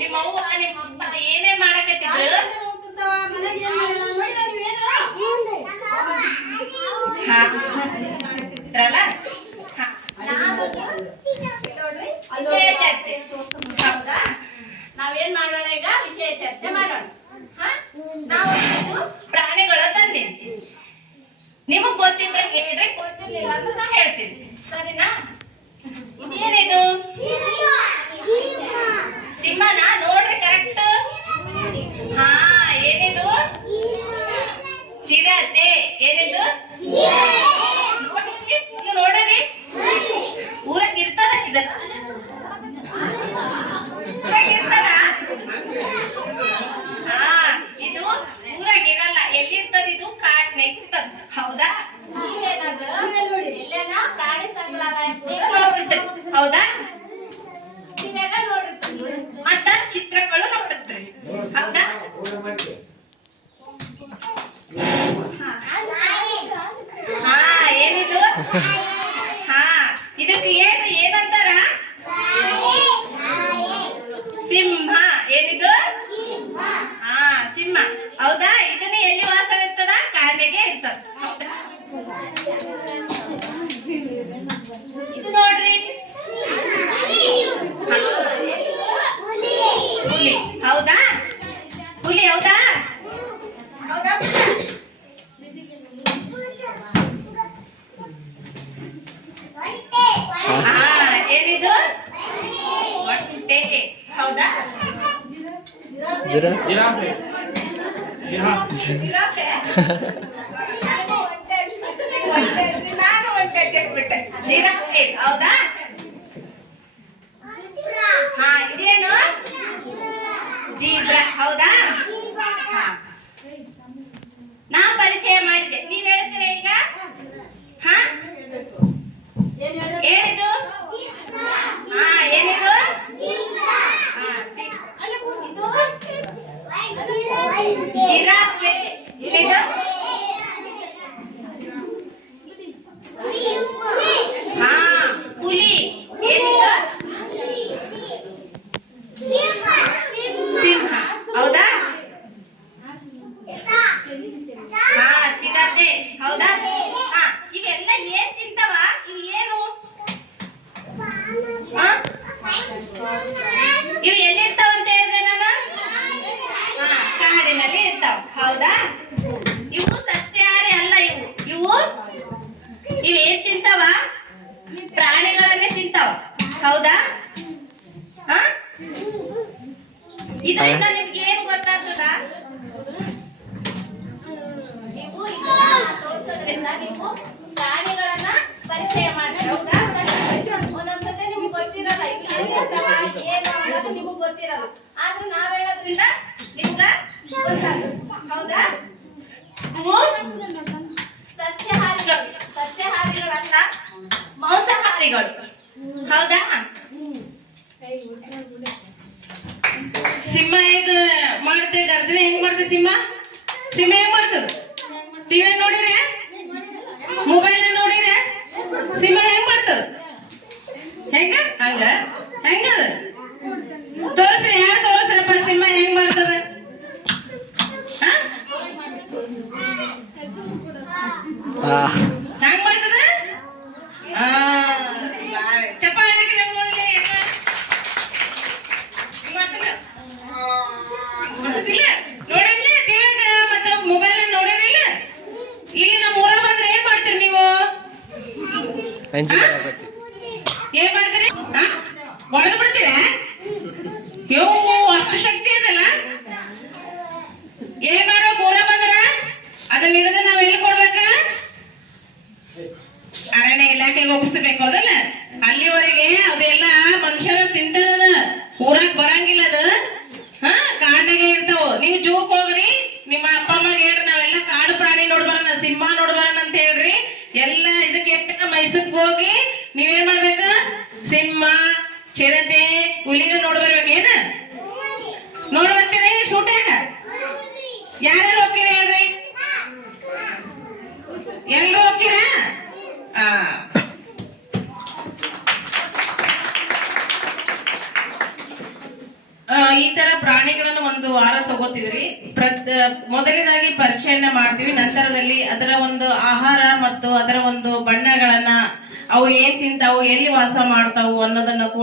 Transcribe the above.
ನಿಮ್ಮ ಅವ್ವ ನಿಮ್ಮ ಅಪ್ಪ ಏನೇನ್ ಮಾಡಕತ್ತಿದ್ರು? ವಿಷಯ ಚರ್ಚೆ. ಹೌದಾ? ನಾವೇನ್ ಮಾಡೋಣ ಈಗ? ವಿಷಯ ಚರ್ಚೆ ಮಾಡೋಣ. ನಾವು ಪ್ರಾಣಿಗಳು ತಂದಿನಿ. ನಿಮಗ್ ಗೊತ್ತಿದ್ರೆ ಹೇಳ್ರಿ, ಗೊತ್ತಿರ್ಲಿಲ್ಲ ಅಂದ್ರೆ ನಾ ಹೇಳ್ತೀನಿ. ಸರಿನಾ? ಇದೇನಿದು? ಸಿಂಹನ ನೋಡ್ರಿ ಕರೆಕ್ಟ್. ಹಾ, ಏನಿದು? ಚಿರತೆ. ಏನಿದು? ನೋಡ್ರಿ, ಊರಾಗ ಇರ್ತದ ಇದನ್ನ? ಊರಾಗ ಇರ್ತದ? ಹಾ, ಇದು ಊರಾಗ ಇರಲ್ಲ. ಎಲ್ಲಿರ್ತದ? ಇದು ಕಾಡ್ನಾಗ ಇರ್ತದ. ಹೌದಾ? ನೀವೇನಾದ್ರೂ ಎಲ್ಲೇನ ಪ್ರಾಣಿ ಸಂಗ್ರಹಾಲಯಕ್ಕೆ ನೋಡಿರ್ತೀರಿ. ಹೌದಾ? ನೀವೆಲ್ಲ ನೋಡಿರ್ತೀರಿ. ಮತ್ತ ಚಿತ್ರಗಳು ನೋಡಿರ್ತೀರಿ. ಹೌದಾ? ಹಾ, ಏನಿದು? ಹಾ, ಇದಕ್ಕೆ ಹೇಳ್ರಿ, ಏನಂತಾರ? ಸಿಂಹ. ಏನಿದು? ಹಾ, ಸಿಂಹ. ಹೌದಾ? ಇದನ್ನ ಎಲ್ಲಿ ವಾಸವಿರ್ತದ? ಕಾಡಿಗೆ ಇರ್ತದ. ಹೌದಾ? ಇದು ನೋಡ್ರಿ, ಹುಲಿ. ಹೌದಾ? ಹುಲಿ. ಹೌದಾ? ಹೌದಾ? ಹಾ, ಏನಿದು? ಒಂಟೆ. ಹೌದಾ? ಜಿರಾಫೆ. ನಾನು ಒಂಟೆ ತೆಗ್ಬಿಟ್ಟೆ. ಜಿರಾಫೆ. ಹೌದಾ? ಹಾ, ಇದೇನು? ಜೀಬ್ರಾ. ಹೌದಾ? ನಾ ಪರಿಚಯ ಮಾಡಿದೆ, ನೀವ್ ಹೇಳ್ತೀರ ಈಗ? ಹಾ, ಏನಿದು? ಹಾ, ಏನಿದು? ಜಿರಾಫೆ. ಏನಿದು? ಹಾ, ಹುಲಿ. ಏನಿದು? ಸಿಂಹ. ಹೌದಾ? ಹಾ, ಚಿರತೆ. ಹೌದಾ? ಹಾ, ಇವೆಲ್ಲ ಏನ್ ತಿಂತಾವ? ಇವು ಏನು? ಇವು ಎಲ್ಲಿರ್ತಾವ ಅಂತ ಹೇಳಿದೆ ನಾನು? ಹಾ, ಕಾಡಿನಲ್ಲಿ ಇರ್ತಾವ. ಹೌದಾ? ಇವು ಸಸ್ಯಾಹಾರಿ ಅಲ್ಲ. ಇವು ಏನ್ ತಿಂತಾವ? ಪ್ರಾಣಿಗಳನ್ನೇ ತಿಂತಾವ. ಹೌದಾ? ಹಾ, ಇದರಿಂದ ನಿಮ್ಗೆ ಏನ್ ಗೊತ್ತಾಗ್ತದ? ನೀವು ಇದನ್ನ ತೋರಿಸೋದ್ರಿಂದ ನೀವು ಪ್ರಾಣಿಗಳನ್ನ ಪರಿಚಯ ಮಾಡ್ತೀರ. ಹೌದಾ? ಒಂದೊಂದ್ಸತಿ ನಿಮ್ಗೆ ಗೊತ್ತಿರಲ್ಲ ಏನು ಅನ್ನೋದು ನಿಮಗ್ ಗೊತ್ತಿರಲ್ಲ. ಆದ್ರೂ ನಾವ್ ಹೇಳೋದ್ರಿಂದ ನಿಮ್ಗ ಗೊತ್ತಾಗುತ್ತೆ. ಹೌದಾ? ಇವು ಸಸ್ಯಾಹಾರಿಗಳು. ಸಸ್ಯಾಹಾರಿಗಳಲ್ಲ, ಮಾಂಸಾಹಾರಿಗಳು. ಹೌದಾ? ಸಿಂಹ ಹೇಗ ಮಾಡ್ತೇವೆ? ಗರ್ಜನೆ ಹೆಂಗ್ ಮಾಡ್ತೇವೆ? ಸಿಂಹ ಹೆಂಗ್ ಮಾಡ್ತದ? ಟಿವಿ ನೋಡಿರಿ, ಮೊಬೈಲ್ ನೋಡಿರಿ, ಸಿಂಹ ಹೆಂಗ್ ಮಾಡ್ತದ? ಹೆಂಗ? ಹೆಂಗದ? ತೋರಿಸ್ರಿ, ಯಾರು ತೋರಿಸ್ರಪ್ಪ ಸಿಂಹ ಹೆಂಗ್ ಮಾಡ್ತದ? ಹೆಂಗ್ ಮಾಡ್ತದ? ಚಪ್ಪಾಳೆ ಹಾಕಿ ನಮ್ಗೆ ನೋಡಿಲ್ಲ. ಹೆಂಗ ಮಾಡ್ತದ? ನೋಡಿರ್ಲಿ ಟಿವಿಗ ಮತ್ತೆ ಮೊಬೈಲ್ ನೋಡಿರಿಲ್ಲ. ಇಲ್ಲಿ ನಮ್ಮ ಊರ ಬಂದ್ರೆ ಏನ್ ಮಾಡ್ತೀರಿ ನೀವು? ಏನ್ ಮಾಡ್ತೀರಿ? ಹೊಡೆದು ಬಿಡ್ತೀರ? ಅಷ್ಟು ಶಕ್ತಿ ಇದಲ್ಲ. ಏನ್ ಮಾಡ್ಬೇಕು? ಊರ ಬಂದ್ರ ಅದನ್ನ ಹಿಡಿದು ನಾವ್ ಎಲ್ಲಿ ಕೊಡ್ಬೇಕ? ಅರಣ್ಯ ಇಲಾಖೆಗೆ ಒಪ್ಪಿಸ್ಬೇಕು. ಅದಲ್ಲ ಅಲ್ಲಿವರೆಗೆ ಅದೆಲ್ಲ ಮನುಷ್ಯರ ತಿಂತದ. ಊರಾಗ ಬರಂಗಿಲ್ಲ. ಅದು ಕಾಡಿನಾಗೆ ಇರ್ತಾವ. ನೀವು ಜೂಕ್ ಹೋಗ್ರಿ, ನಿಮ್ಮ ಅಪ್ಪ ಅಮ್ಮಗೆ ಹೇಳ್ರಿ, ನಾವೆಲ್ಲ ಕಾಡು ಪ್ರಾಣಿ ನೋಡ್ಬರೋಣ, ಸಿಂಹ ನೋಡ್ಬರೋಣ ಅಂತ ಹೇಳ್ರಿ. ಎಲ್ಲ ಇದಕ್ಕೆ ಮೈಸೂರಿಗೆ ಹೋಗಿ ನೀವೇನ್ ಮಾಡ್ಬೇಕು? ಸಿಂಹ, ಚಿರತೆ, ಹುಲಿನ ನೋಡ್ಬರ್ಬೇಕೇನ? ನೋಡ್ಬರ್ತೀರಿ ಶೂಟ್ಯಾಗ? ಯಾರ್ಯಾರು ಹೋಗ್ತೀರಿ ಹೇಳ್ರಿ? ಎಲ್ಲರೂ ಹೋಗ್ತೀರಾ? ಈ ತರ ಪ್ರಾಣಿಗಳನ್ನ ಒಂದು ವಾರ ತಗೋತೀವ್ರಿ. ಮೊದಲನೇದಾಗಿ ಪರಿಚಯನ ಮಾಡ್ತೀವಿ, ನಂತರದಲ್ಲಿ ಅದರ ಒಂದು ಆಹಾರ ಮತ್ತು ಅದರ ಒಂದು ಬಣ್ಣಗಳನ್ನ, ಅವು ಏನ್ ತಿಂತಾವು, ಎಲ್ಲಿ ವಾಸ ಮಾಡ್ತಾವು ಅನ್ನೋದನ್ನ ಕೂಡ